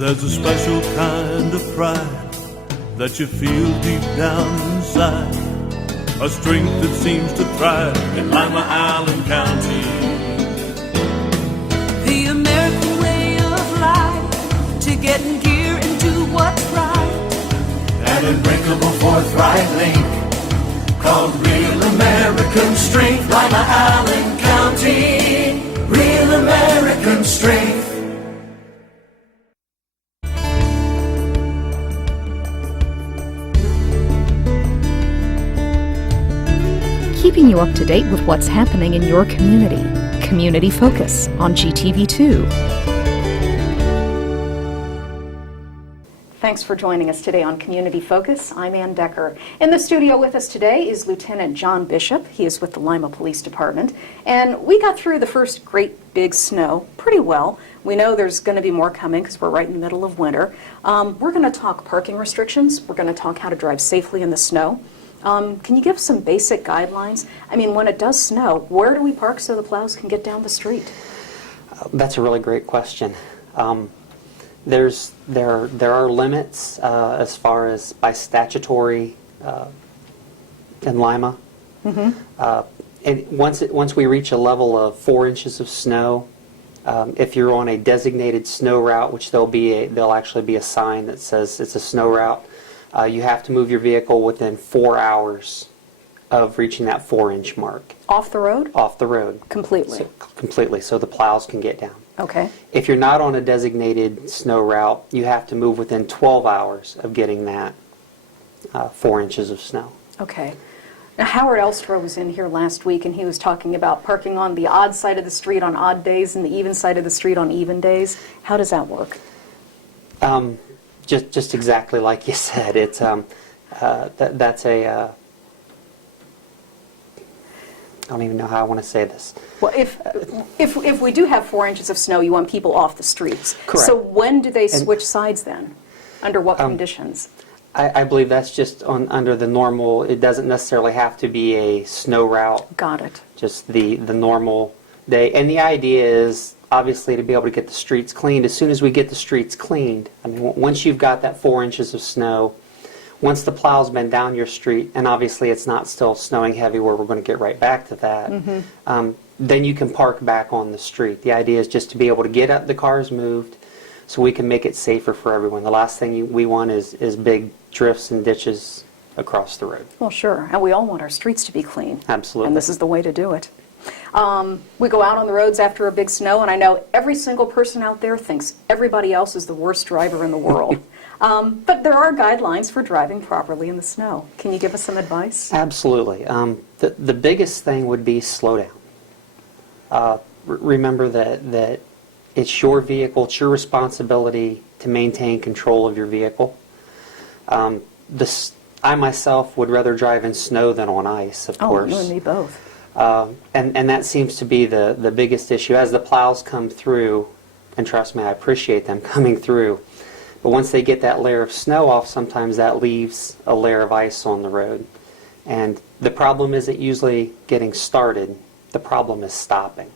There's a special kind of pride that you feel deep down inside, a strength that seems to thrive in Lima, Allen County. The American way of life, to get in gear and do what's right. An unbreakable forthright link called Real American Strength. Lima, Allen County, Real American Strength. Keeping you up to date with what's happening in your community. Community Focus on GTV2. Thanks for joining us today on Community Focus. I'm Ann Decker. In the studio with us today is Lieutenant John Bishop. He is with the Lima Police Department. And we got through the first great big snow pretty well. We know there's going to be more coming because we're right in the middle of winter. We're going to talk parking restrictions. We're going to talk how to drive safely in the snow. Can you give some basic guidelines? I mean, when it does snow, where do we park so the plows can get down the street? That's a really great question. There are limits as far as by statutory in Lima. Mm-hmm. And once we reach a level of 4 inches of snow, if you're on a designated snow route, which there'll actually be a sign that says it's a snow route, you have to move your vehicle within 4 hours of reaching that 4-inch mark. Off the road? Off the road. Completely? Completely, so the plows can get down. Okay. If you're not on a designated snow route, you have to move within 12 hours of getting that 4 inches of snow. Okay. Now, Howard Elstra was in here last week, and he was talking about parking on the odd side of the street on odd days and the even side of the street on even days. How does that work? Just exactly like you said. It's that's a I don't even know how I want to say this. Well, if we do have 4 inches of snow, you want people off the streets. Correct. So when do they switch sides then? Under what conditions? I believe that's just under the normal. It doesn't necessarily have to be a snow route. Got it. Just the normal day. And the idea is obviously to be able to get the streets cleaned. As soon as we get the streets cleaned, I mean, once you've got that 4 inches of snow, once the plow's been down your street, and obviously it's not still snowing heavy where we're going to get right back to that, mm-hmm. Then you can park back on the street. The idea is just to be able to get the cars moved so we can make it safer for everyone. The last thing we want is big drifts and ditches across the road. Well, sure. And we all want our streets to be clean. Absolutely. And this is the way to do it. We go out on the roads after a big snow, and I know every single person out there thinks everybody else is the worst driver in the world. But there are guidelines for driving properly in the snow. Can you give us some advice? Absolutely. The biggest thing would be slow down. Remember that it's your vehicle, it's your responsibility to maintain control of your vehicle. I myself would rather drive in snow than on ice, of course. Oh, you and me both. And that seems to be the biggest issue. As the plows come through, and trust me, I appreciate them coming through, but once they get that layer of snow off, sometimes that leaves a layer of ice on the road. And the problem isn't usually getting started, the problem is stopping.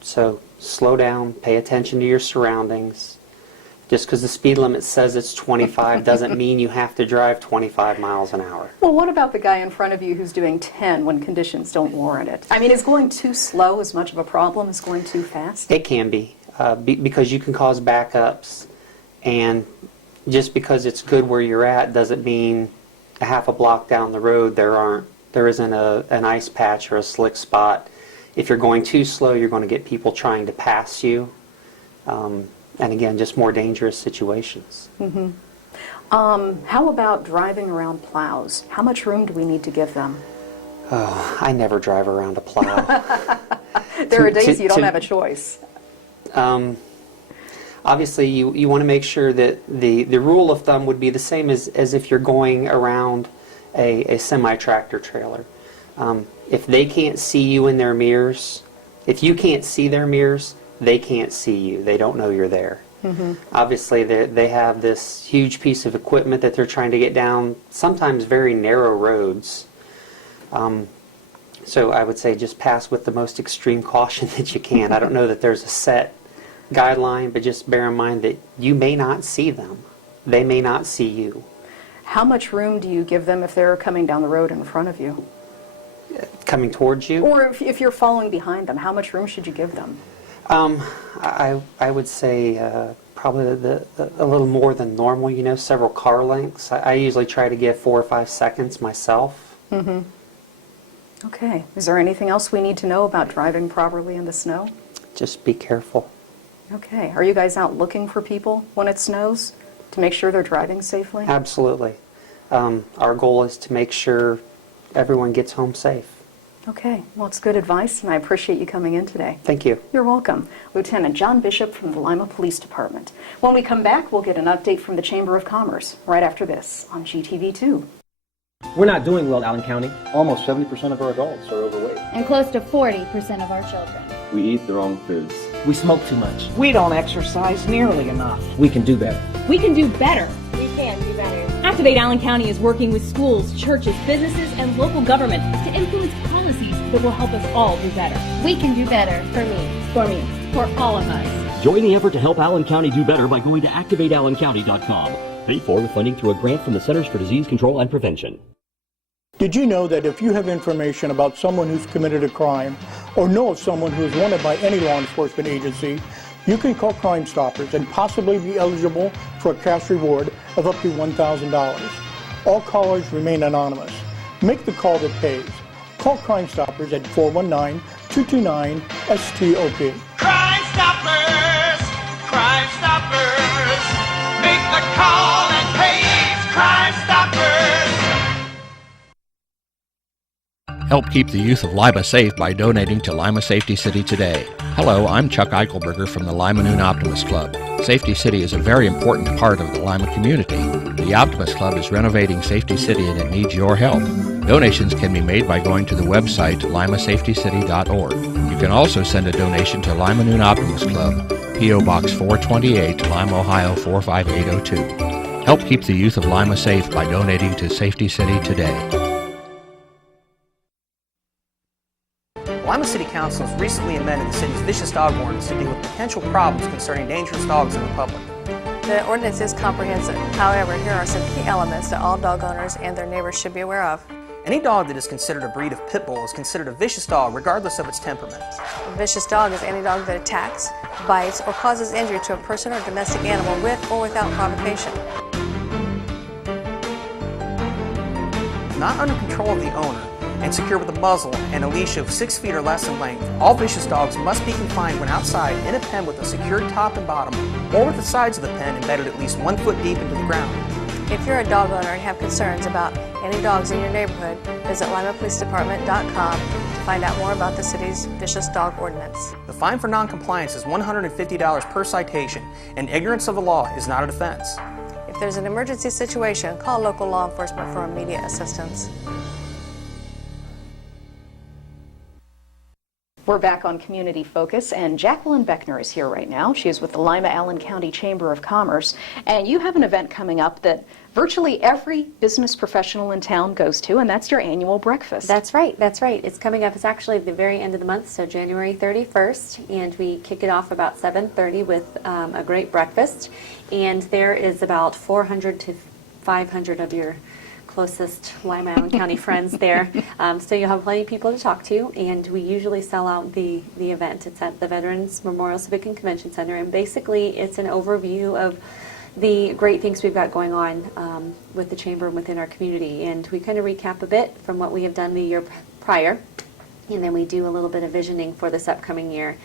So slow down, pay attention to your surroundings. Just because the speed limit says it's 25 doesn't mean you have to drive 25 miles an hour. Well, what about the guy in front of you who's doing 10 when conditions don't warrant it? I mean, is going too slow as much of a problem as going too fast? It can be, because you can cause backups, and just because it's good where you're at doesn't mean a half a block down the road there isn't an ice patch or a slick spot. If you're going too slow, you're going to get people trying to pass you. And again, just more dangerous situations. Mm-hmm. How about driving around plows? How much room do we need to give them? Oh, I never drive around a plow. There are days you don't have a choice. Obviously, you want to make sure that the rule of thumb would be the same as if you're going around a semi-tractor trailer. If they can't see you in their mirrors, if you can't see their mirrors, they can't see you. They don't know you're there. Mm-hmm. Obviously, they have this huge piece of equipment that they're trying to get down, sometimes very narrow roads. So I would say just pass with the most extreme caution that you can. I don't know that there's a set guideline, but just bear in mind that you may not see them. They may not see you. How much room do you give them if they're coming down the road in front of you? Coming towards you? Or if you're following behind them, how much room should you give them? I would say probably a little more than normal, you know, several car lengths. I usually try to give 4 or 5 seconds myself. Mm-hmm. Okay. Is there anything else we need to know about driving properly in the snow? Just be careful. Okay. Are you guys out looking for people when it snows to make sure they're driving safely? Absolutely. Our goal is to make sure everyone gets home safe. Okay. Well, it's good advice, and I appreciate you coming in today. Thank you. You're welcome. Lieutenant John Bishop from the Lima Police Department. When we come back, we'll get an update from the Chamber of Commerce right after this on GTV2. We're not doing well, Allen County. Almost 70% of our adults are overweight. And close to 40% of our children. We eat the wrong foods. We smoke too much. We don't exercise nearly enough. We can do better. We can do better. We can do better. Activate Allen County is working with schools, churches, businesses, and local government to influence policies that will help us all do better. We can do better for me. For me. For all of us. Join the effort to help Allen County do better by going to activateallencounty.com. Paid for with funding through a grant from the Centers for Disease Control and Prevention. Did you know that if you have information about someone who's committed a crime or know of someone who is wanted by any law enforcement agency, you can call Crime Stoppers and possibly be eligible for a cash reward of up to $1,000. All callers remain anonymous. Make the call that pays. Call Crime Stoppers at 419-229-STOP. Crime Stoppers! Crime Stoppers! Make the call and pays! Crime Stoppers! Help keep the youth of Lima safe by donating to Lima Safety City today. Hello, I'm Chuck Eichelberger from the Lima Noon Optimist Club. Safety City is a very important part of the Lima community. The Optimist Club is renovating Safety City and it needs your help. Donations can be made by going to the website limasafetycity.org. You can also send a donation to Lima Noon Optimist Club, P.O. Box 428, Lima, Ohio 45802. Help keep the youth of Lima safe by donating to Safety City today. Lima City Council has recently amended the city's vicious dog ordinance to deal with potential problems concerning dangerous dogs in the public. The ordinance is comprehensive. However, here are some key elements that all dog owners and their neighbors should be aware of. Any dog that is considered a breed of pit bull is considered a vicious dog regardless of its temperament. A vicious dog is any dog that attacks, bites, or causes injury to a person or domestic animal with or without provocation. Not under control of the owner, and secure with a muzzle and a leash of 6 feet or less in length, all vicious dogs must be confined when outside in a pen with a secured top and bottom, or with the sides of the pen embedded at least 1 foot deep into the ground. If you're a dog owner and have concerns about any dogs in your neighborhood, visit limapolicedepartment.com to find out more about the city's vicious dog ordinance. The fine for noncompliance is $150 per citation, and ignorance of the law is not a defense. If there's an emergency situation, call local law enforcement for immediate assistance. We're back on Community Focus, and Jacqueline Beckner is here right now. She is with the Lima-Allen County Chamber of Commerce, and you have an event coming up that virtually every business professional in town goes to, and that's your annual breakfast. That's right, that's right. It's coming up. It's actually the very end of the month, so January 31st, and we kick it off about 7:30 with a great breakfast, and there is about 400 to 500 of your closest Lima-Allen County friends there. So you'll have plenty of people to talk to, and we usually sell out the event. It's at the Veterans Memorial Civic and Convention Center, and basically it's an overview of the great things we've got going on with the Chamber and within our community. And we kind of recap a bit from what we have done the year prior, and then we do a little bit of visioning for this upcoming year.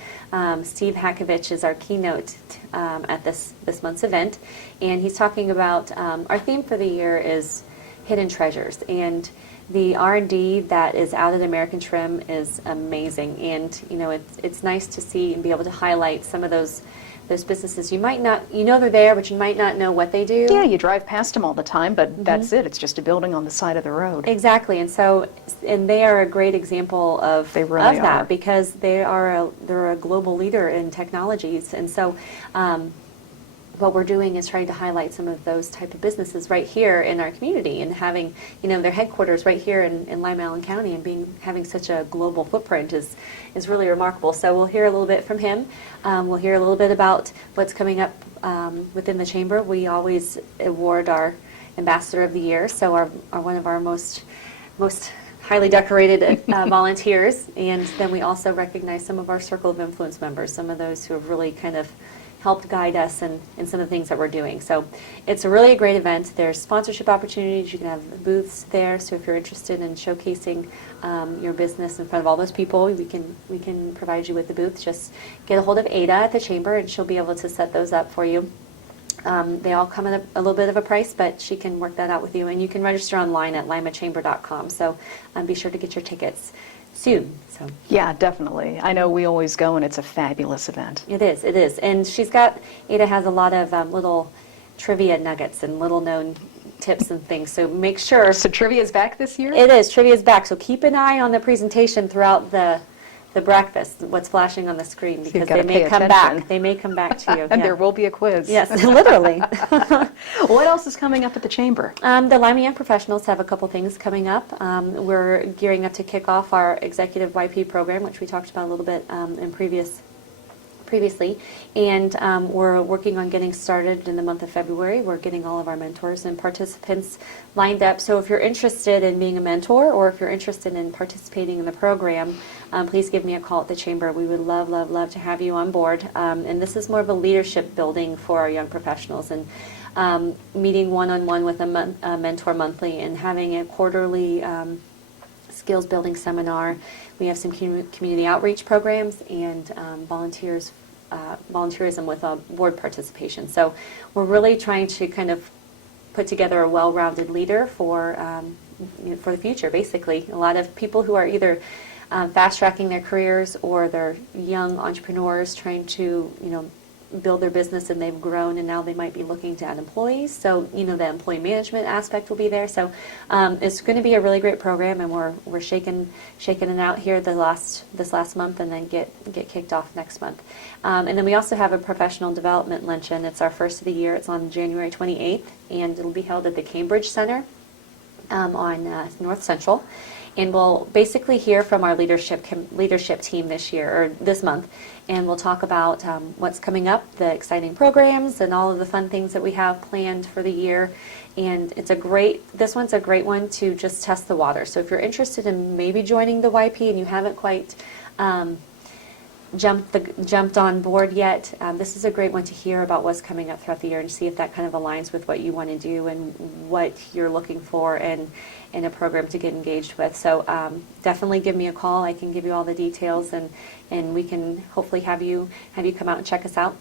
Steve Hakovich is our keynote at this month's event, and he's talking about our theme for the year is hidden treasures, and the R&D that is out at American Trim is amazing, and you know it's nice to see and be able to highlight some of those businesses you might not, you know they're there, but you might not know what they do. Yeah, you drive past them all the time, but that's it. It's just a building on the side of the road. Exactly, and they are a great example of that because they're a global leader in technologies, and so what we're doing is trying to highlight some of those type of businesses right here in our community, and having, you know, their headquarters right here in Lima, Allen County, and having such a global footprint is really remarkable. So we'll hear a little bit from him. We'll hear a little bit about what's coming up within the chamber. We always award our Ambassador of the Year, so our one of our most highly decorated volunteers, and then we also recognize some of our Circle of Influence members, some of those who have really kind of helped guide us in some of the things that we're doing. So it's really a great event. There's sponsorship opportunities. You can have booths there, so if you're interested in showcasing your business in front of all those people, we can provide you with the booth. Just get a hold of Ada at the chamber, and she'll be able to set those up for you. They all come at a little bit of a price, but she can work that out with you, and you can register online at limachamber.com. So be sure to get your tickets soon. So yeah, definitely. I know we always go, and it's a fabulous event. It is, and Ada has a lot of little trivia nuggets and little known tips and things. So make sure. So trivia is back this year? It is. Trivia is back. So keep an eye on the presentation throughout the breakfast, what's flashing on the screen, because they may come back. They may come back to you. And there will be a quiz. Yes, literally. What else is coming up at the chamber? The Lima Young Professionals have a couple things coming up. We're gearing up to kick off our Executive YP program, which we talked about a little bit previously, and we're working on getting started in the month of February. We're getting all of our mentors and participants lined up. So if you're interested in being a mentor, or if you're interested in participating in the program, please give me a call at the chamber. We would love, love, love to have you on board. And this is more of a leadership building for our young professionals, and meeting one-on-one with a mentor monthly, and having a quarterly skills building seminar. We have some community outreach programs, and volunteerism with board participation. So we're really trying to kind of put together a well-rounded leader for the future, basically. A lot of people who are either fast-tracking their careers, or they're young entrepreneurs trying to, build their business, and they've grown, and now they might be looking to add employees. So, the employee management aspect will be there. So it's going to be a really great program, and we're shaking it out here this last month, and then get kicked off next month. And then we also have a professional development luncheon. It's our first of the year. It's on January 28th, and it'll be held at the Cambridge Center on North Central. And we'll basically hear from our leadership team this month, and we'll talk about what's coming up, the exciting programs, and all of the fun things that we have planned for the year. And this one's a great one to just test the water. So if you're interested in maybe joining the YP and you haven't quite jumped on board yet, this is a great one to hear about what's coming up throughout the year, and see if that kind of aligns with what you want to do and what you're looking for in a program to get engaged with. So definitely give me a call. I can give you all the details, and we can hopefully have you come out and check us out.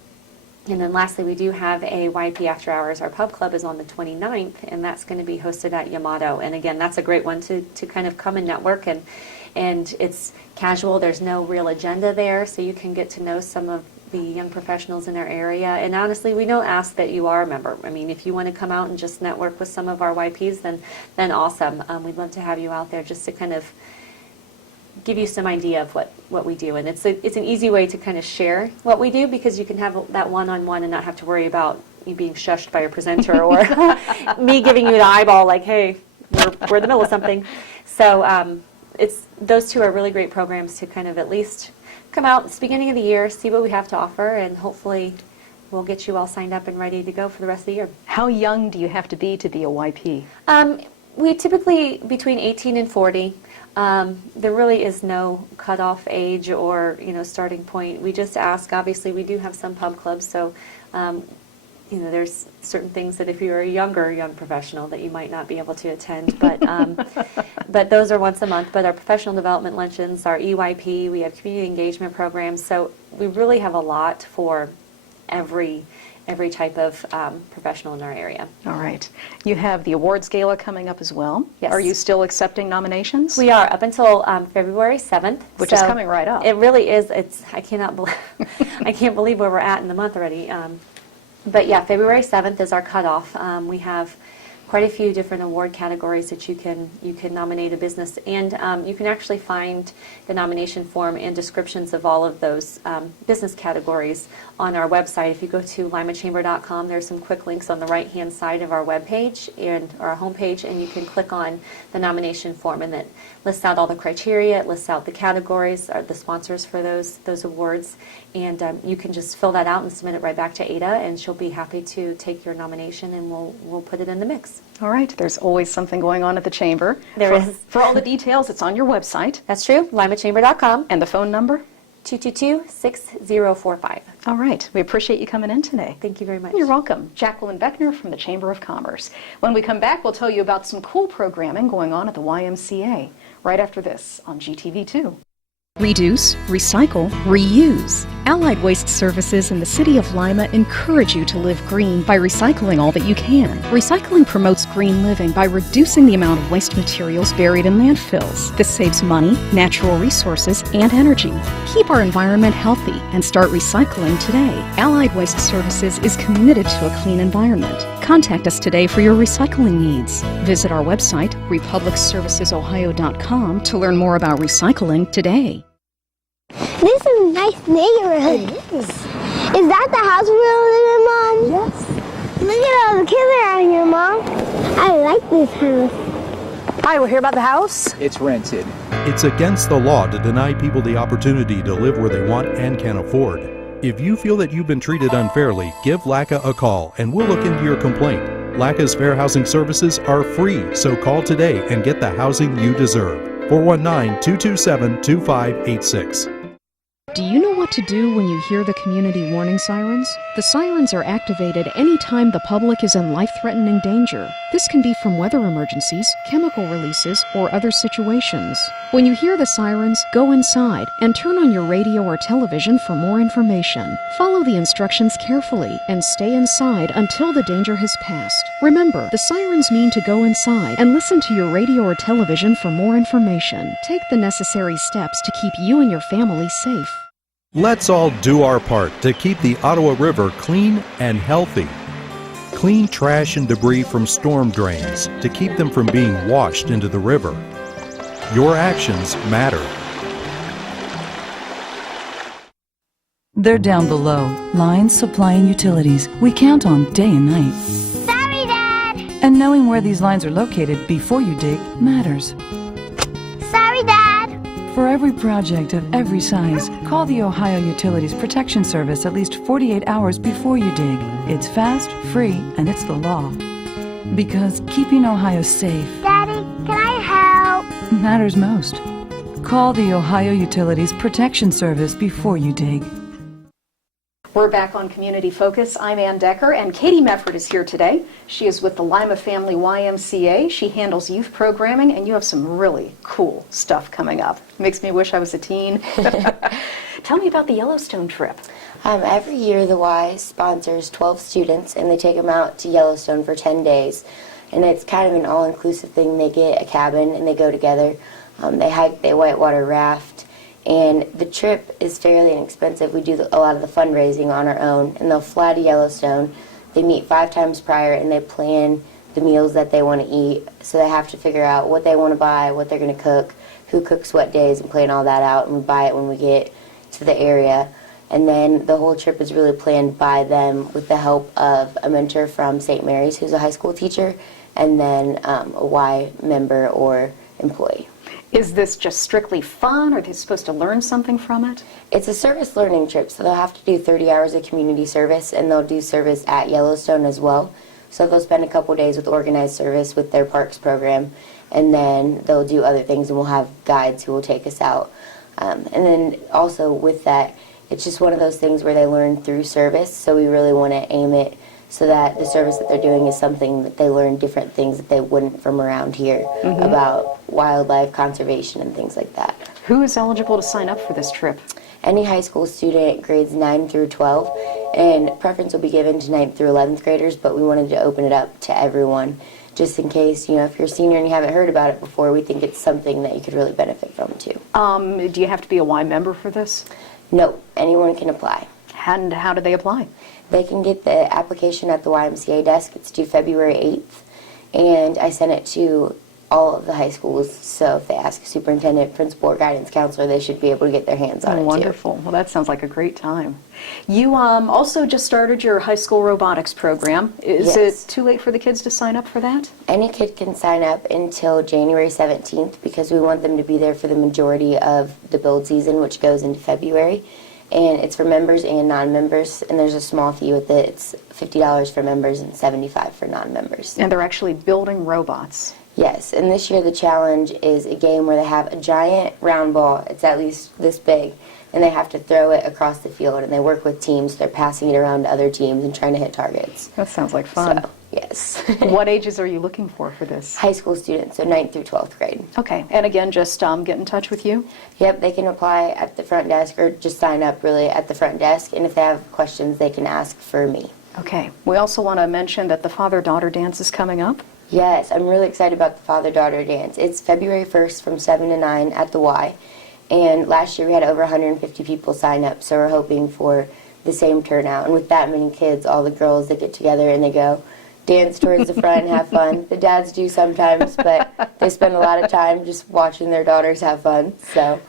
And then lastly, we do have a YP After Hours. Our pub club is on the 29th, and that's going to be hosted at Yamato. And again, that's a great one to kind of come and network, and it's casual. There's no real agenda there, so you can get to know some of the young professionals in our area. And honestly, we don't ask that you are a member. I mean, if you want to come out and just network with some of our YPs, then awesome. We'd love to have you out there just to kind of give you some idea of what we do. And it's an easy way to kind of share what we do, because you can have that one-on-one and not have to worry about you being shushed by a presenter or me giving you the eyeball like, hey, we're in the middle of something. So those two are really great programs to kind of at least come out at the beginning of the year, see what we have to offer, and hopefully we'll get you all signed up and ready to go for the rest of the year. How young do you have to be a YP? We typically between 18 and 40. There really is no cutoff age or starting point. We just ask. Obviously, we do have some pub clubs, so there's certain things that if you're a young professional that you might not be able to attend, but those are once a month. But our professional development luncheons, our EYP, we have community engagement programs, so we really have a lot for every type of professional in our area. All right. You have the awards gala coming up as well. Yes. Are you still accepting nominations? We are up until February 7th. Which is coming right up. It really is. I can't believe where we're at in the month already. But yeah, February 7th is our cutoff. We have quite a few different award categories that you can nominate a business, and you can actually find the nomination form and descriptions of all of those business categories on our website. If you go to limachamber.com, there's some quick links on the right-hand side of our webpage and our homepage, and you can click on the nomination form, and that lists out all the criteria, it lists out the categories, or the sponsors for those awards, and you can just fill that out and submit it right back to Ada, and she'll be happy to take your nomination, and we'll put it in the mix. All right, there's always something going on at the Chamber. There is. For all the details, it's on your website. That's true, limachamber.com. And the phone number? 222-6045. All right, we appreciate you coming in today. Thank you very much. You're welcome. Jacqueline Beckner from the Chamber of Commerce. When we come back, we'll tell you about some cool programming going on at the YMCA right after this on GTV2. Reduce, recycle, reuse. Allied Waste Services in the City of Lima encourage you to live green by recycling all that you can. Recycling promotes green living by reducing the amount of waste materials buried in landfills. This saves money, natural resources, and energy. Keep our environment healthy and start recycling today. Allied Waste Services is committed to a clean environment. Contact us today for your recycling needs. Visit our website, republicservicesohio.com, to learn more about recycling today. This is a nice neighborhood. It is. Is that the house we live in, Mom? Yes. Look at all the kids around here, Mom. I like this house. Hi, we're here about the house. It's rented. It's against the law to deny people the opportunity to live where they want and can afford. If you feel that you've been treated unfairly, give LACA a call and we'll look into your complaint. LACA's fair housing services are free, so call today and get the housing you deserve. 419-227-2586. Do you know what to do when you hear the community warning sirens? The sirens are activated anytime the public is in life-threatening danger. This can be from weather emergencies, chemical releases, or other situations. When you hear the sirens, go inside and turn on your radio or television for more information. Follow the instructions carefully and stay inside until the danger has passed. Remember, the sirens mean to go inside and listen to your radio or television for more information. Take the necessary steps to keep you and your family safe. Let's all do our part to keep the Ottawa River clean and healthy. Clean trash and debris from storm drains to keep them from being washed into the river. Your actions matter. They're down below. Lines, supply, and utilities. We count on day and night. Sorry, Dad! And knowing where these lines are located before you dig matters. Sorry, Dad! For every project of every size, call the Ohio Utilities Protection Service at least 48 hours before you dig. It's fast, free, and it's the law. Because keeping Ohio safe, Daddy, can I help? matters most. Call the Ohio Utilities Protection Service before you dig. We're back on Community Focus. I'm Ann Decker, and Katie Mefferd is here today. She is with the Lima Family YMCA. She handles youth programming, and you have some really cool stuff coming up. Makes me wish I was a teen. Tell me about the Yellowstone trip. Every year the Y sponsors 12 students, and they take them out to Yellowstone for 10 days. And it's kind of an all-inclusive thing. They get a cabin, and they go together. They hike, they whitewater raft. And the trip is fairly inexpensive. We do a lot of the fundraising on our own, and they'll fly to Yellowstone. They meet 5 times prior, and they plan the meals that they want to eat. So they have to figure out what they want to buy, what they're going to cook, who cooks what days, and plan all that out. And we buy it when we get to the area. And then the whole trip is really planned by them with the help of a mentor from St. Mary's, who's a high school teacher, and then a Y member or employee. Is this just strictly fun, or are they supposed to learn something from it? It's a service learning trip, so they'll have to do 30 hours of community service, and they'll do service at Yellowstone as well. So they'll spend a couple days with organized service with their parks program, and then they'll do other things, and we'll have guides who will take us out. And then also with that, it's just one of those things where they learn through service, so we really want to aim it so that the service that they're doing is something that they learn different things that they wouldn't from around here about wildlife conservation and things like that. Who is eligible to sign up for this trip? Any high school student grades 9 through 12, and preference will be given to 9th through 11th graders, but we wanted to open it up to everyone just in case, you know, if you're a senior and you haven't heard about it before, we think it's something that you could really benefit from too. Do you have to be a Y member for this? No, anyone can apply. And how do they apply? They can get the application at the YMCA desk. It's due February 8th. and I sent it to all of the high schools, so if they ask superintendent, principal, or guidance counselor, they should be able to get their hands on it Wonderful. Well, that sounds like a great time. You also just started your high school robotics program. Is it too late for the kids to sign up for that? Any kid can sign up until January 17th because we want them to be there for the majority of the build season, which goes into February. And it's for members and non-members, and there's a small fee with it. It's $50 for members and $75 for non-members. And they're actually building robots. Yes, and this year the challenge is a game where they have a giant round ball, it's at least this big, and they have to throw it across the field, and they work with teams. They're passing it around to other teams and trying to hit targets. That sounds like fun. So, yes. What ages are you looking for this? High school students, so 9th through 12th grade. Okay, and again, just get in touch with you? Yep, they can apply at the front desk or just sign up really at the front desk, and if they have questions, they can ask for me. Okay, we also want to mention that the father-daughter dance is coming up. Yes, I'm really excited about the father-daughter dance. It's February 1st from 7 to 9 at the Y. And last year we had over 150 people sign up, so we're hoping for the same turnout. And with that many kids, all the girls, they get together and they go dance towards the front and have fun. The dads do sometimes, but they spend a lot of time just watching their daughters have fun. So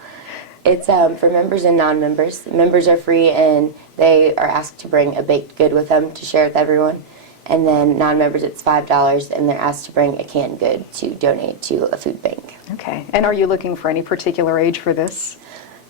it's for members and non-members. Members are free and they are asked to bring a baked good with them to share with everyone. And then non-members, it's $5, and they're asked to bring a canned good to donate to a food bank. Okay. And are you looking for any particular age for this?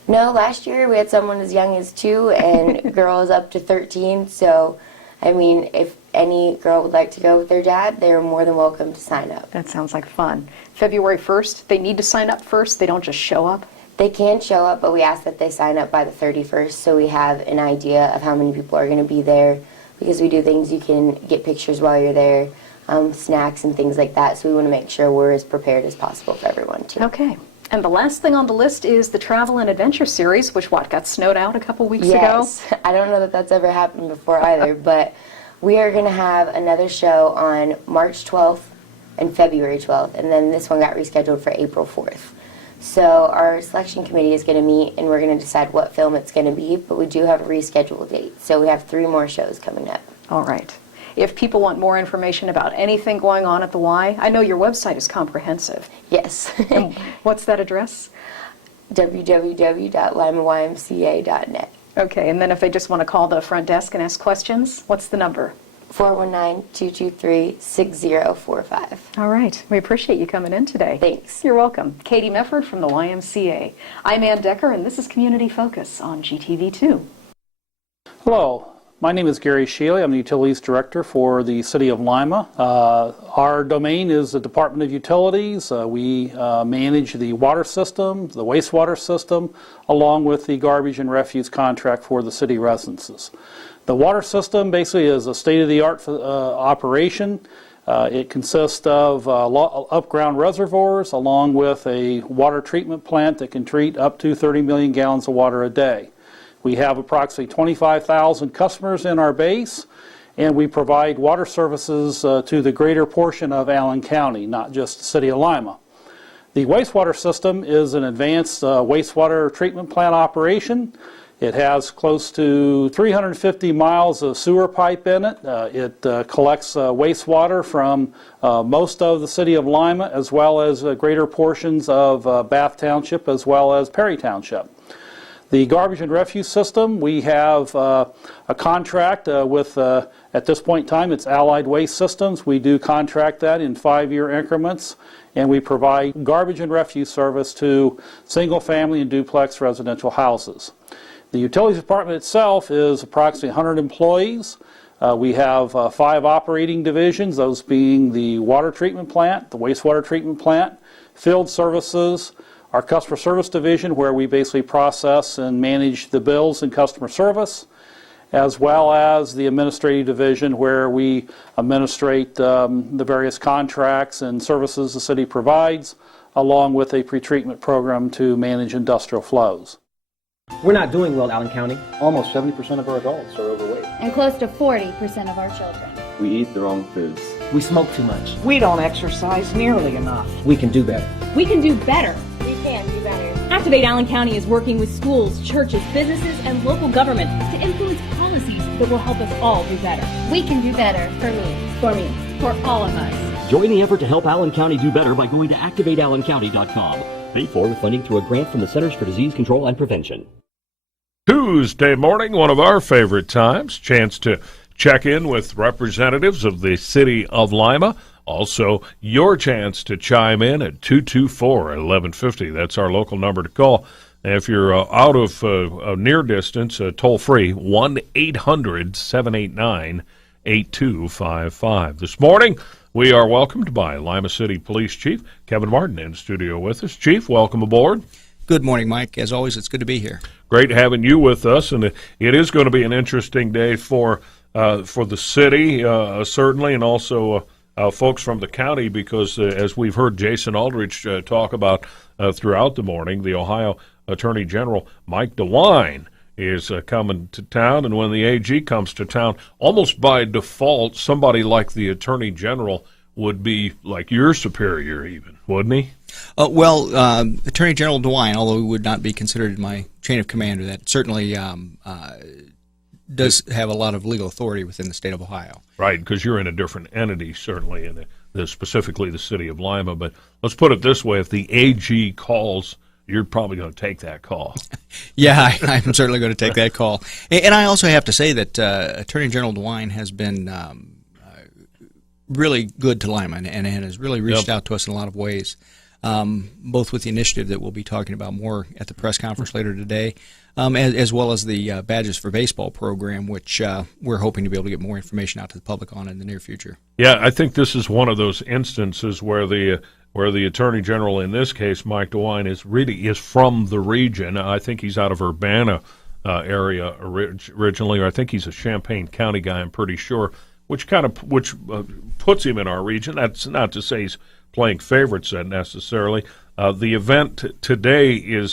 No, last year we had someone as young as 2 and girls up to 13. So, I mean, if any girl would like to go with their dad, they are more than welcome to sign up. That sounds like fun. February 1st, they need to sign up first? They don't just show up? They can show up, but we ask that they sign up by the 31st so we have an idea of how many people are going to be there. Because we do things, you can get pictures while you're there, snacks and things like that. So we want to make sure we're as prepared as possible for everyone, too. Okay. And the last thing on the list is the Travel and Adventure Series, which, got snowed out a couple weeks ago? Yes. I don't know that that's ever happened before either, but we are going to have another show on March 12th and February 12th, and then this one got rescheduled for April 4th. So our selection committee is going to meet, and we're going to decide what film it's going to be, but we do have a rescheduled date. So we have 3 more shows coming up. All right. If people want more information about anything going on at the Y, I know your website is comprehensive. Yes. What's that address? www.limaymca.net. Okay, and then if they just want to call the front desk and ask questions, what's the number? 419-223-6045. All right. We appreciate you coming in today. Thanks. You're welcome. Katie Mefferd from the YMCA. I'm Ann Decker, and this is Community Focus on GTV2. Hello. My name is Gary Shealy. I'm the Utilities Director for the City of Lima. Our domain is the Department of Utilities. We manage the water system, the wastewater system, along with the garbage and refuse contract for the city residences. The water system basically is a state-of-the-art operation. It consists of up-ground reservoirs along with a water treatment plant that can treat up to 30 million gallons of water a day. We have approximately 25,000 customers in our base, and we provide water services to the greater portion of Allen County, not just the City of Lima. The wastewater system is an advanced wastewater treatment plant operation. It has close to 350 miles of sewer pipe in it. It collects wastewater from most of the City of Lima, as well as greater portions of Bath Township, as well as Perry Township. The garbage and refuse system, we have a contract with, at this point in time, it's Allied Waste Systems. We do contract that in 5-year increments, and we provide garbage and refuse service to single-family and duplex residential houses. The Utilities Department itself is approximately 100 employees. We have 5 operating divisions, those being the water treatment plant, the wastewater treatment plant, field services, our customer service division where we basically process and manage the bills and customer service, as well as the administrative division where we administrate the various contracts and services the city provides, along with a pretreatment program to manage industrial flows. We're not doing well, Allen County. Almost 70% of our adults are overweight. And close to 40% of our children. We eat the wrong foods. We smoke too much. We don't exercise nearly enough. We can do better. We can do better. We can do better. Activate Allen County is working with schools, churches, businesses, and local government to influence policies that will help us all do better. We can do better for me. For me. For all of us. Join the effort to help Allen County do better by going to activateallencounty.com. Paid for with funding through a grant from the Centers for Disease Control and Prevention. Tuesday morning, one of our favorite times, chance to check in with representatives of the city of Lima. Also, your chance to chime in at 224-1150. That's our local number to call. And if you're out of a near distance, toll free, 1-800-789-8255. This morning, we are welcomed by Lima City Police Chief Kevin Martin in studio with us. Chief, welcome aboard. Good morning, Mike. As always, it's good to be here. Great having you with us, and it is going to be an interesting day for the city, certainly, and also folks from the county, because as we've heard Jason Aldrich talk about throughout the morning, the Ohio Attorney General Mike DeWine is coming to town, and when the AG comes to town, almost by default, somebody like the Attorney General would be like your superior even, wouldn't he? Attorney General DeWine, although he would not be considered my chain of command, that certainly does have a lot of legal authority within the state of Ohio. Right, because you're in a different entity, certainly, in specifically the city of Lima. But let's put it this way, if the AG calls, you're probably going to take that call. Yeah, I'm certainly going to take that call. And I also have to say that Attorney General DeWine has been really good to Lima and has really reached out to us in a lot of ways, both with the initiative that we'll be talking about more at the press conference later today, as well as the Badges for Baseball program, which we're hoping to be able to get more information out to the public on in the near future. Yeah, I think this is one of those instances where the Attorney General, in this case, Mike DeWine, is from the region. I think he's out of Urbana area originally, or I think he's a Champaign County guy, I'm pretty sure, which puts him in our region. That's not to say he's playing favorites necessarily. The event today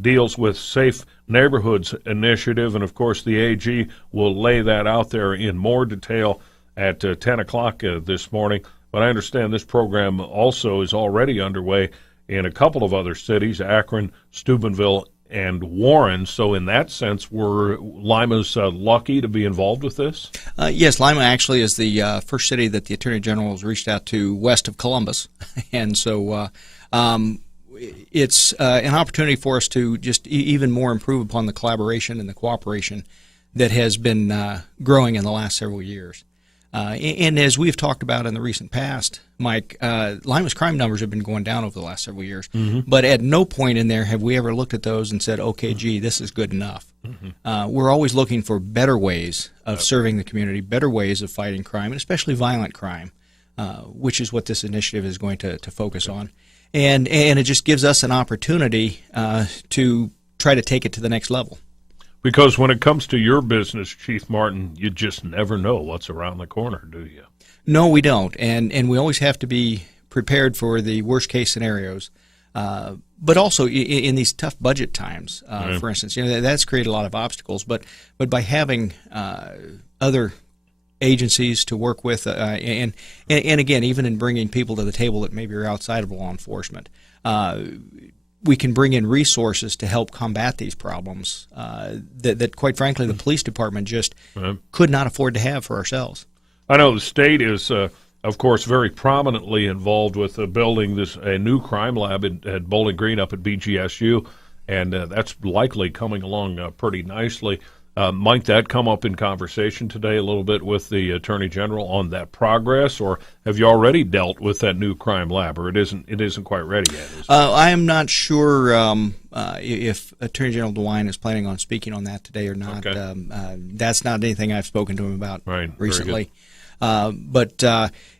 deals with Safe Neighborhoods Initiative, and of course the AG will lay that out there in more detail at 10 o'clock this morning. But I understand this program also is already underway in a couple of other cities, Akron, Steubenville, and Warren. So in that sense, Lima's lucky to be involved with this? Yes, Lima actually is the first city that the Attorney General has reached out to west of Columbus. And so it's an opportunity for us to just even more improve upon the collaboration and the cooperation that has been growing in the last several years. And as we've talked about in the recent past, Mike, Lima's crime numbers have been going down over the last several years. Mm-hmm. But at no point in there have we ever looked at those and said, okay, gee, this is good enough. Mm-hmm. We're always looking for better ways of serving the community, better ways of fighting crime, and especially violent crime, which is what this initiative is going to focus on. And it just gives us an opportunity to try to take it to the next level. Because when it comes to your business, Chief Martin, you just never know what's around the corner, do you? No, we don't. And we always have to be prepared for the worst-case scenarios. But also in these tough budget times, for instance, that's created a lot of obstacles. But by having other agencies to work with, and again, even in bringing people to the table that maybe are outside of law enforcement, we can bring in resources to help combat these problems that quite frankly, the police department just could not afford to have for ourselves. I know the state is, of course, very prominently involved with building a new crime lab at Bowling Green up at BGSU, and that's likely coming along pretty nicely. Might that come up in conversation today a little bit with the Attorney General on that progress, or have you already dealt with that new crime lab, or it isn't quite ready yet? I am not sure if Attorney General DeWine is planning on speaking on that today or not. Okay. That's not anything I've spoken to him about recently. But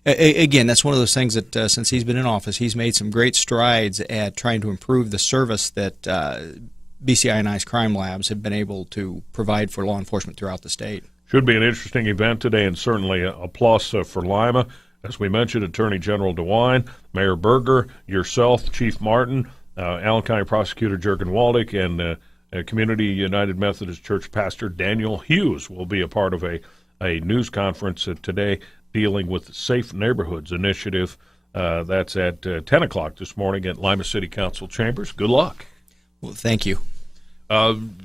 again, that's one of those things that since he's been in office, he's made some great strides at trying to improve the service that BCI&I's crime labs have been able to provide for law enforcement throughout the state. Should be an interesting event today, and certainly a plus for Lima. As we mentioned, Attorney General DeWine, Mayor Berger, yourself, Chief Martin, Allen County Prosecutor Jurgen Waldick, and Community United Methodist Church Pastor Daniel Hughes will be a part of a news conference today dealing with the Safe Neighborhoods Initiative. That's at 10 o'clock this morning at Lima City Council Chambers. Good luck. Well, thank you.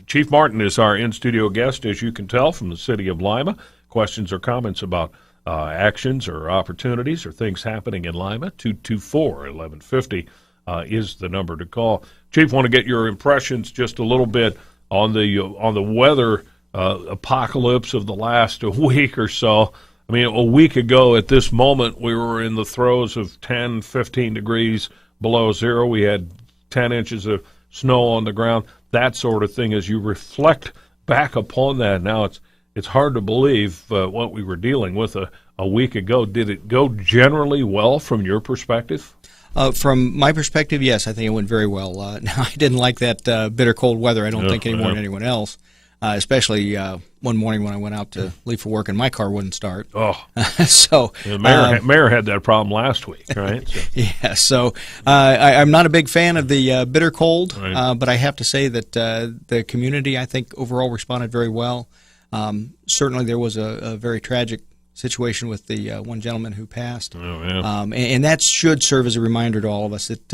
Chief Martin is our in-studio guest, as you can tell, from the city of Lima. Questions or comments about actions or opportunities or things happening in Lima, 224-1150 is the number to call. Chief, want to get your impressions just a little bit on the weather apocalypse of the last week or so. I mean, a week ago at this moment, we were in the throes of 10, 15 degrees below zero. We had 10 inches of snow on the ground, that sort of thing. As you reflect back upon that now, it's hard to believe what we were dealing with a week ago. Did it go generally well from your perspective? From my perspective, yes, I think it went very well. Now, I didn't like that bitter cold weather, I don't think, any more than anyone else. Especially one morning when I went out to leave for work and my car wouldn't start. Oh, so the mayor had that problem last week, right? So. Yeah, so I'm not a big fan of the bitter cold, Right. but I have to say that the community, I think, overall responded very well. Certainly, there was a very tragic situation with the one gentleman who passed, and that should serve as a reminder to all of us that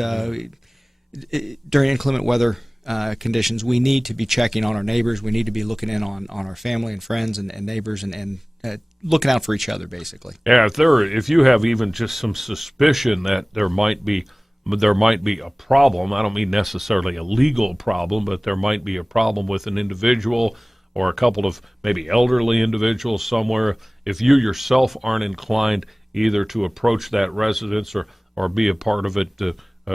during inclement weather conditions, we need to be checking on our neighbors. We need to be looking in on our family and friends and neighbors and looking out for each other, basically. Yeah, if you have even just some suspicion that there might be a problem, I don't mean necessarily a legal problem, but there might be a problem with an individual or a couple of maybe elderly individuals somewhere, if you yourself aren't inclined either to approach that residence or be a part of it,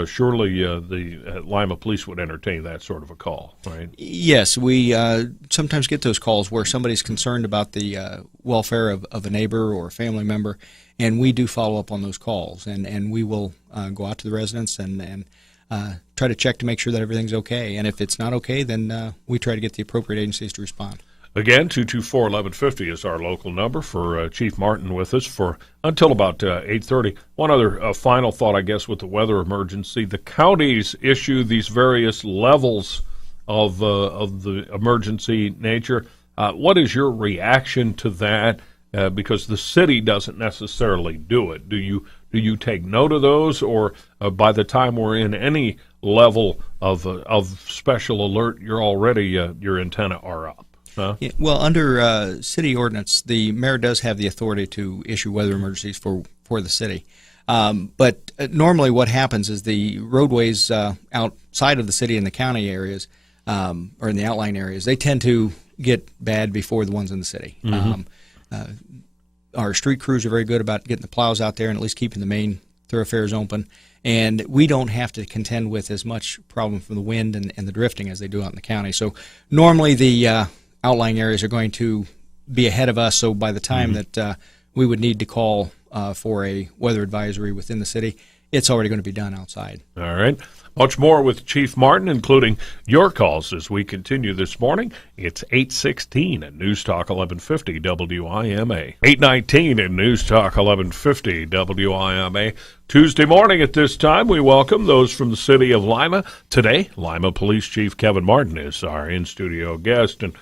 surely the Lima Police would entertain that sort of a call, right? Yes, we sometimes get those calls where somebody's concerned about the welfare of a neighbor or a family member, and we do follow up on those calls, and we will go out to the residents and try to check to make sure that everything's okay. And if it's not okay, then we try to get the appropriate agencies to respond. Again, 224-1150 is our local number for Chief Martin with us for until about 8:30. One other final thought, I guess, with the weather emergency. The counties issue these various levels of the emergency nature. What is your reaction to that? Because the city doesn't necessarily do it. Do you take note of those, or by the time we're in any level of special alert, you're already your antenna are up? Huh? Yeah, well, under city ordinance, the mayor does have the authority to issue weather emergencies for the city. But normally what happens is the roadways outside of the city and the county areas, or in the outlying areas, they tend to get bad before the ones in the city. Mm-hmm. Our street crews are very good about getting the plows out there and at least keeping the main thoroughfares open. And we don't have to contend with as much problem from the wind and the drifting as they do out in the county. So normally the outlying areas are going to be ahead of us, so by the time that we would need to call for a weather advisory within the city, it's already going to be done outside. All right. Much more with Chief Martin, including your calls as we continue this morning. It's 8:16 at News Talk 1150 WIMA. 8:19 at News Talk 1150 WIMA. Tuesday morning at this time, we welcome those from the city of Lima. Today, Lima Police Chief Kevin Martin is our in-studio guest. And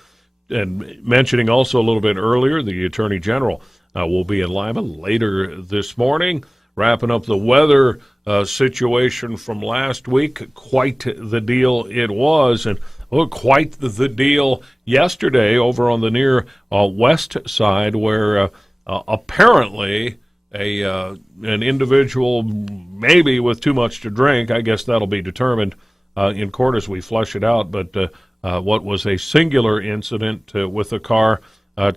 mentioning also a little bit earlier, the Attorney General will be in Lima later this morning, wrapping up the weather situation from last week. Quite the deal it was, and quite the deal yesterday over on the near west side, where apparently an individual, maybe with too much to drink, I guess that'll be determined in court as we flesh it out, but what was a singular incident with a car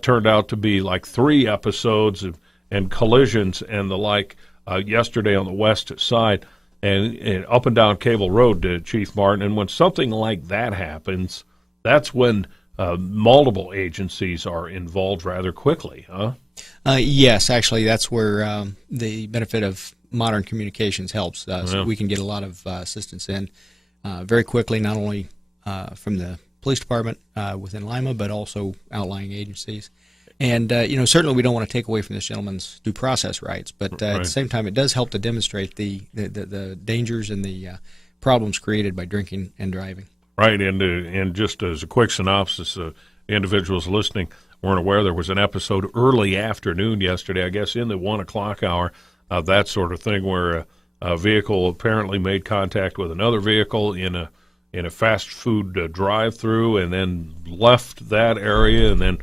turned out to be like 3 episodes and collisions and the like yesterday on the west side and up and down Cable Road, Chief Martin. And when something like that happens, that's when multiple agencies are involved rather quickly, huh? Yes, actually, that's where the benefit of modern communications helps. So we can get a lot of assistance in very quickly, not only from the police department within Lima, but also outlying agencies. And, certainly we don't want to take away from this gentleman's due process rights, but at the same time, it does help to demonstrate the dangers and the problems created by drinking and driving. Right, and just as a quick synopsis, individuals listening weren't aware there was an episode early afternoon yesterday, I guess in the 1 o'clock hour, that sort of thing, where a vehicle apparently made contact with another vehicle in a fast food drive-through and then left that area and then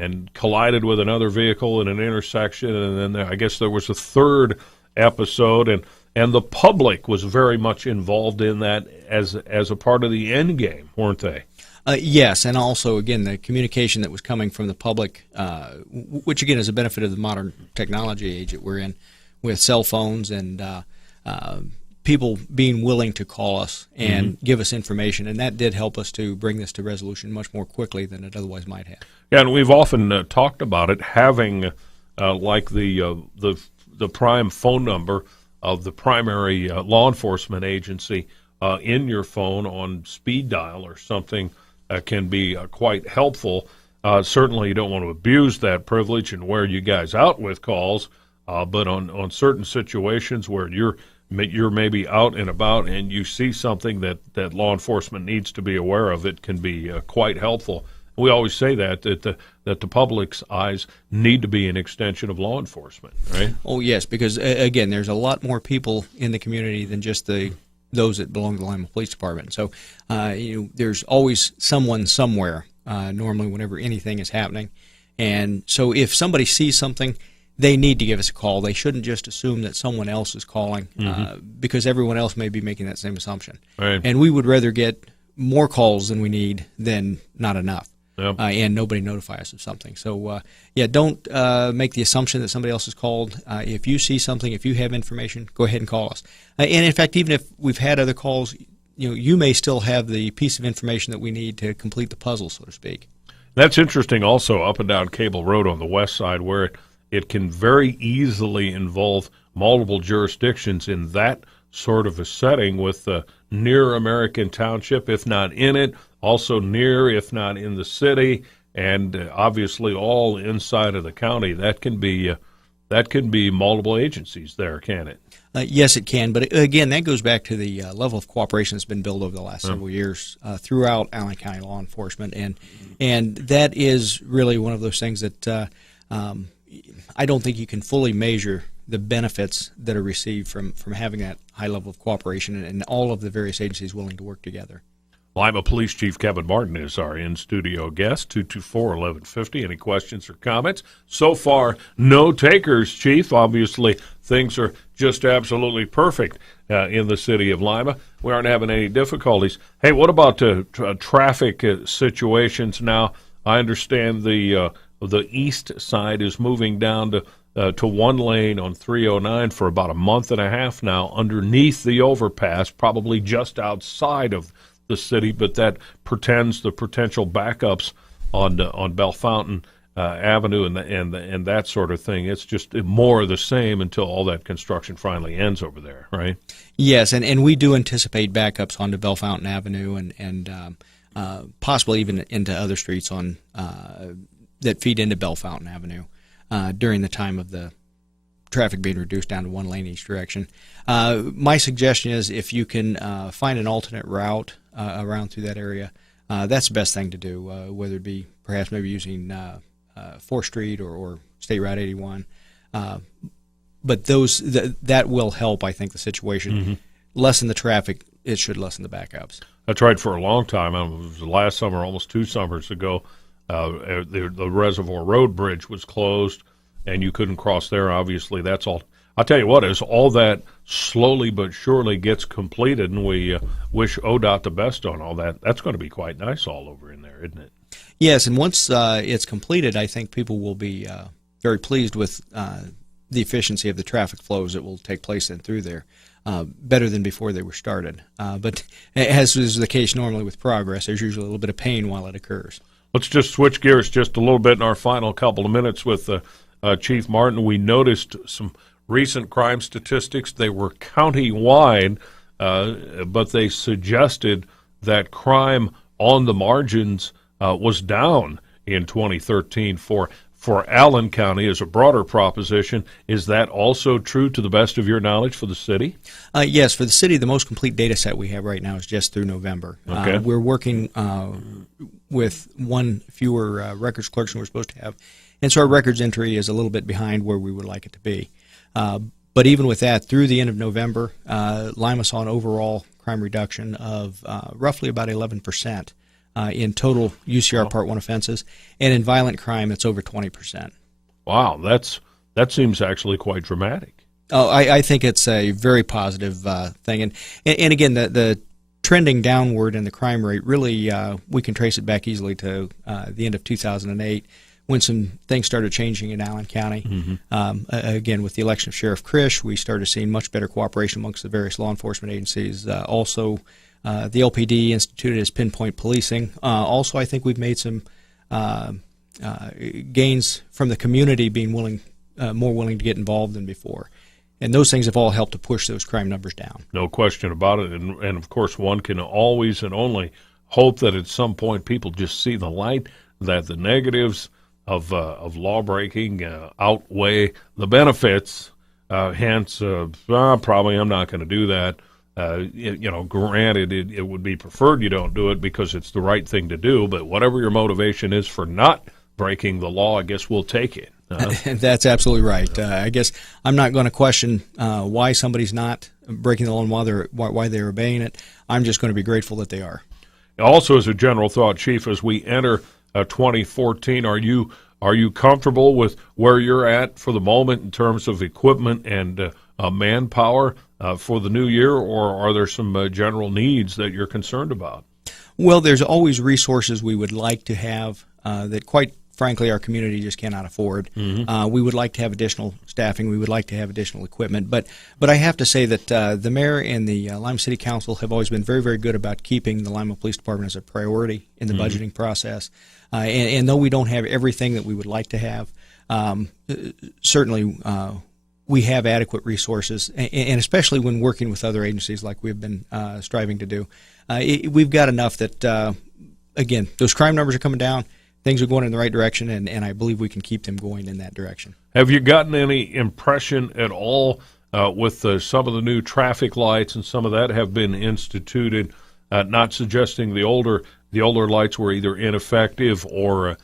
and collided with another vehicle in an intersection, and then I guess there was a third episode, and the public was very much involved in that as a part of the end game, weren't they? Yes, and also, again, the communication that was coming from the public, which, again, is a benefit of the modern technology age that we're in, with cell phones and people being willing to call us and give us information, and that did help us to bring this to resolution much more quickly than it otherwise might have. Yeah, and we've often talked about it, having like the prime phone number of the primary law enforcement agency in your phone on speed dial or something can be quite helpful. Certainly you don't want to abuse that privilege and wear you guys out with calls, but on certain situations where you're maybe out and about and you see something that law enforcement needs to be aware of, it can be quite helpful. We always say that the public's eyes need to be an extension of law enforcement, right? Oh, yes, because, again, there's a lot more people in the community than just those that belong to the Lima Police Department. So there's always someone somewhere, normally whenever anything is happening. And so if somebody sees something, they need to give us a call. They shouldn't just assume that someone else is calling because everyone else may be making that same assumption. Right. And we would rather get more calls than we need than not enough. Yep. And nobody notify us of something. So, don't make the assumption that somebody else has called. If you see something, if you have information, go ahead and call us. And in fact, even if we've had other calls, you may still have the piece of information that we need to complete the puzzle, so to speak. That's interesting also up and down Cable Road on the west side, where it can very easily involve multiple jurisdictions in that sort of a setting, with near American Township, if not in it, also near, if not in the city, and obviously all inside of the county. That can be multiple agencies there, can it? Yes, it can. But again, that goes back to the level of cooperation that's been built over the last several years throughout Allen County law enforcement, and that is really one of those things that I don't think you can fully measure the benefits that are received from having that high level of cooperation and all of the various agencies willing to work together. Lima Police Chief Kevin Martin is our in-studio guest, 224-1150. Any questions or comments? So far, no takers, Chief. Obviously, things are just absolutely perfect in the city of Lima. We aren't having any difficulties. Hey, what about traffic situations now? I understand the east side is moving down to one lane on 309 for about a month and a half now, underneath the overpass, probably just outside of the city, but that portends the potential backups on Bellefontaine Avenue and that sort of thing. It's just more of the same until all that construction finally ends over there, right? Yes, and we do anticipate backups onto Bellefontaine Avenue and possibly even into other streets on that feed into Bellefontaine Avenue during the time of the traffic being reduced down to one lane each direction. My suggestion is if you can find an alternate route around through that area, that's the best thing to do, whether it be perhaps maybe using 4th Street or State Route 81. But that will help, I think, the situation. Lessen the traffic, it should lessen the backups. That's right. For a long time, it was last summer, almost 2 summers ago, the Reservoir Road Bridge was closed, and you couldn't cross there. Obviously, that's all. I'll tell you what, as all that slowly but surely gets completed, and we wish ODOT the best on all that, that's going to be quite nice all over in there, isn't it? Yes, and once it's completed, I think people will be very pleased with the efficiency of the traffic flows that will take place then through there, better than before they were started. But as is the case normally with progress, there's usually a little bit of pain while it occurs. Let's just switch gears just a little bit in our final couple of minutes with Chief Martin. We noticed some recent crime statistics. They were county-wide, but they suggested that crime on the margins was down in 2013 for Allen County as a broader proposition. Is that also true to the best of your knowledge for the city? Yes, for the city, the most complete data set we have right now is just through November. Okay. We're working with one fewer records clerks than we're supposed to have, and so our records entry is a little bit behind where we would like it to be. But even with that, through the end of November, Lima saw an overall crime reduction of roughly about 11% in total UCR Part 1 offenses, and in violent crime, it's over 20%. Wow, that seems actually quite dramatic. Oh, I think it's a very positive thing, and again, the trending downward in the crime rate really we can trace it back easily to the end of 2008. When some things started changing in Allen County. Again, with the election of Sheriff Krish, we started seeing much better cooperation amongst the various law enforcement agencies. Also, the LPD instituted as pinpoint policing. Also, I think we've made some gains from the community being more willing to get involved than before. And those things have all helped to push those crime numbers down. No question about it. And of course, one can always and only hope that at some point people just see the light, that the negatives of law breaking outweigh the benefits. Hence, probably I'm not going to do that. Granted, it would be preferred you don't do it because it's the right thing to do. But whatever your motivation is for not breaking the law, I guess we'll take it. That's absolutely right. I guess I'm not going to question why somebody's not breaking the law and why they're obeying it. I'm just going to be grateful that they are. Also, as a general thought, Chief, as we enter 2014, are you comfortable with where you're at for the moment in terms of equipment and manpower for the new year, or are there some general needs that you're concerned about? Well, there's always resources we would like to have that, quite frankly, our community just cannot afford. We would like to have additional staffing. We would like to have additional equipment. But I have to say that the mayor and the Lima City Council have always been very, very good about keeping the Lima Police Department as a priority in the budgeting process. And though we don't have everything that we would like to have, certainly we have adequate resources, and especially when working with other agencies like we've been striving to do. We've got enough that, again, those crime numbers are coming down. Things are going in the right direction, and I believe we can keep them going in that direction. Have you gotten any impression at all with some of the new traffic lights and some of that have been instituted, not suggesting the older lights were either ineffective or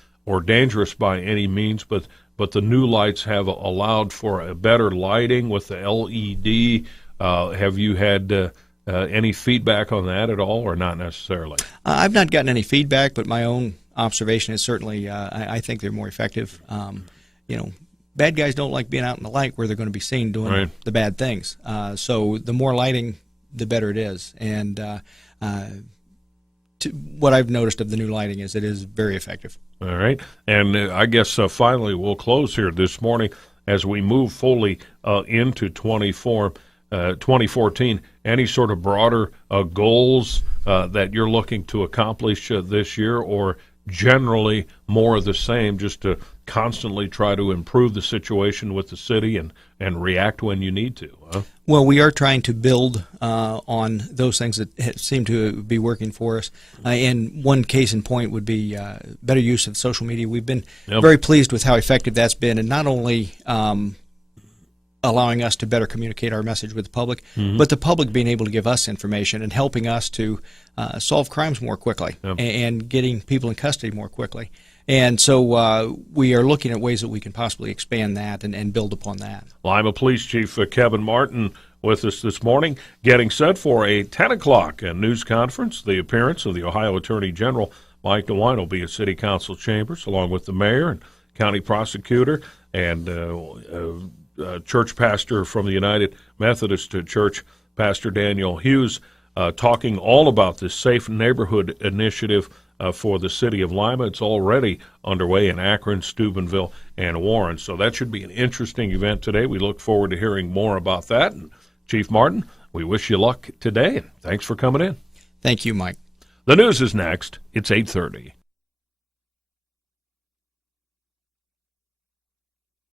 dangerous by any means, but the new lights have allowed for a better lighting with the LED. Have you had any feedback on that at all, or not necessarily? I've not gotten any feedback, but my own observation is certainly I think they're more effective. Bad guys don't like being out in the light where they're going to be seen doing the bad things. So the more lighting, the better it is. And what I've noticed of the new lighting is it is very effective. All right. And I guess finally we'll close here this morning as we move fully into 2014. Any sort of broader goals that you're looking to accomplish this year, or generally more of the same, just to constantly try to improve the situation with the city and react when you need to? Well, we are trying to build on those things that seem to be working for us. And one case in point would be better use of social media. We've been very pleased with how effective that's been, and not only allowing us to better communicate our message with the public, but the public being able to give us information and helping us to solve crimes more quickly and getting people in custody more quickly. And so we are looking at ways that we can possibly expand that and build upon that. Lima Police Chief Kevin Martin with us this morning, getting set for a 10 o'clock news conference. The appearance of the Ohio Attorney General Mike DeWine will be at City Council chambers, along with the mayor and county prosecutor and church pastor from the United Methodist Church, Pastor Daniel Hughes, talking all about this Safe Neighborhood Initiative for the city of Lima. It's already underway in Akron, Steubenville, and Warren. So that should be an interesting event today. We look forward to hearing more about that. And Chief Martin, we wish you luck today, and thanks for coming in. Thank you, Mike. The news is next. It's 8:30.